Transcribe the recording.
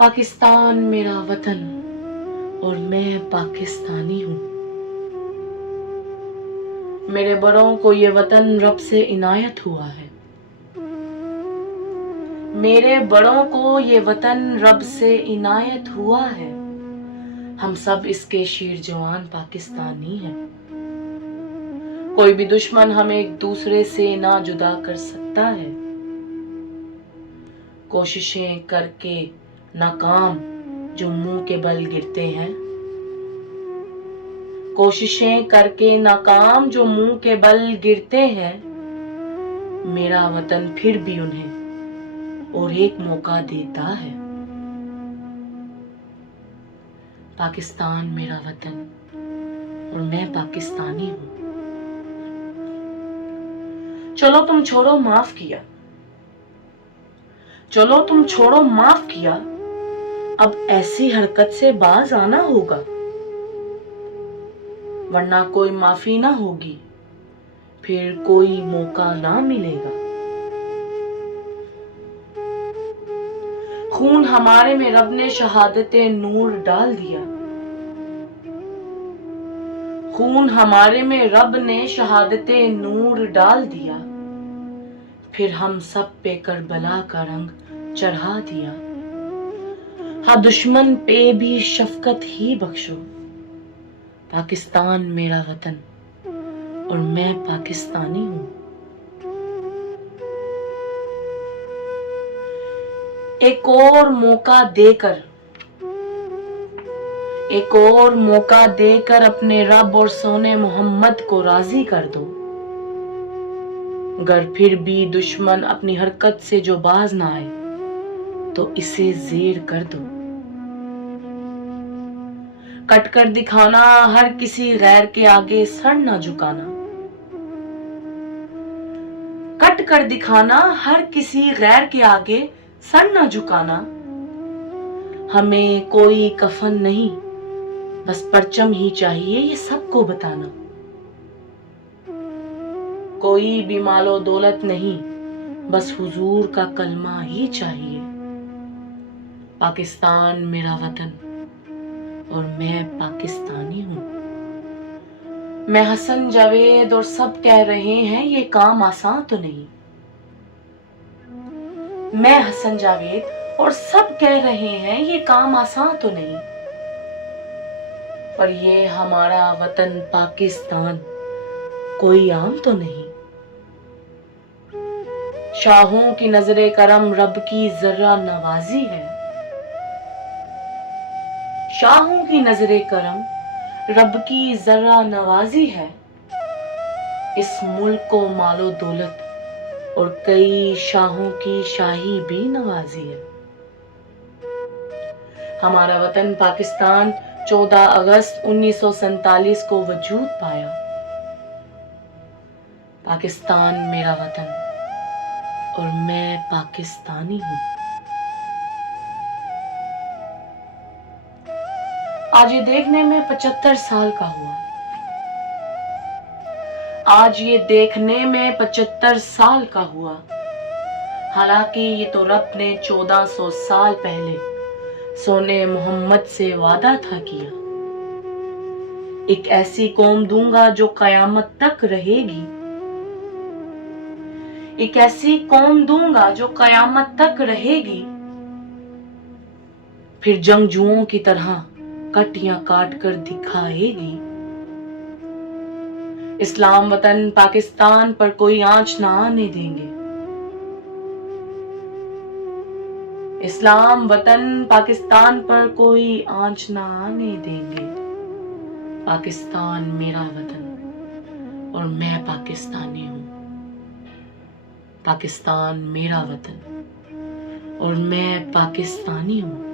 پاکستان میرا وطن اور میں پاکستانی ہوں۔ میرے بڑوں کو یہ وطن رب سے عنایت ہوا ہے۔ میرے بڑوں کو یہ وطن رب سے عنایت ہوا ہے۔ ہم سب اس کے شیر جوان پاکستانی ہیں۔ کوئی بھی دشمن ہمیں ایک دوسرے سے نہ جدا کر سکتا ہے۔ کوششیں کر کے ناکام جو منہ کے بل گرتے ہیں، کوششیں کر کے ناکام جو منہ کے بل گرتے ہیں، میرا وطن پھر بھی انہیں اور ایک موقع دیتا ہے۔ پاکستان میرا وطن اور میں پاکستانی ہوں۔ چلو تم چھوڑو معاف کیا، چلو تم چھوڑو معاف کیا، اب ایسی حرکت سے باز آنا ہوگا، ورنہ کوئی معافی نہ ہوگی، پھر کوئی موقع نہ ملے گا۔ خون ہمارے میں رب نے شہادت نور ڈال دیا، خون ہمارے میں رب نے شہادت نور ڈال دیا، پھر ہم سب پہ کربلا کا رنگ چڑھا دیا۔ ہاں دشمن پہ بھی شفقت ہی بخشو، پاکستان میرا وطن اور میں پاکستانی ہوں۔ ایک اور موقع دے کر، ایک اور موقع دے کر اپنے رب اور سونے محمد کو راضی کر دو۔ اگر پھر بھی دشمن اپنی حرکت سے جو باز نہ آئے تو اسے زیر کر دو۔ کٹ کر دکھانا ہر کسی غیر کے آگے سر نہ جھکانا، کٹ کر دکھانا ہر کسی غیر کے آگے سر نہ جھکانا۔ ہمیں کوئی کفن نہیں، بس پرچم ہی چاہیے یہ سب کو بتانا۔ کوئی بھی مال و دولت نہیں، بس حضور کا کلمہ ہی چاہیے۔ پاکستان میرا وطن اور میں پاکستانی ہوں۔ میں حسن جاوید اور سب کہہ رہے ہیں یہ کام آسان تو نہیں۔ میں حسن جاوید اور سب کہہ رہے ہیں یہ کام آسان تو نہیں، پر یہ ہمارا وطن پاکستان کوئی عام تو نہیں۔ شاہوں کی نظر کرم رب کی ذرہ نوازی ہے، شاہوں کی نظر کرم رب کی ذرہ نوازی ہے۔ اس ملک کو مال و دولت اور کئی شاہوں کی شاہی بھی نوازی ہے۔ ہمارا وطن پاکستان 14 اگست 1947 کو وجود پایا۔ پاکستان میرا وطن اور میں پاکستانی ہوں۔ آج یہ دیکھنے میں 75 سال کا ہوا، آج یہ دیکھنے میں 75 سال کا ہوا، حالانکہ یہ تو رب نے 1400 سال پہلے سونے محمد سے وعدہ تھا کیا۔ ایک ایسی قوم دوں گا جو قیامت تک رہے گی، ایک ایسی قوم دوں گا جو قیامت تک رہے گی، پھر جنگجوؤں کی طرح کٹیاں کاٹ کر دکھائے گی۔ اسلام وطن پاکستان پر کوئی آنچ نہ آنے دیں گے، اسلام وطن پاکستان پر کوئی آنچ نہ آنے دیں گے۔ پاکستان میرا وطن اور میں پاکستانی ہوں۔ پاکستان میرا وطن اور میں پاکستانی ہوں۔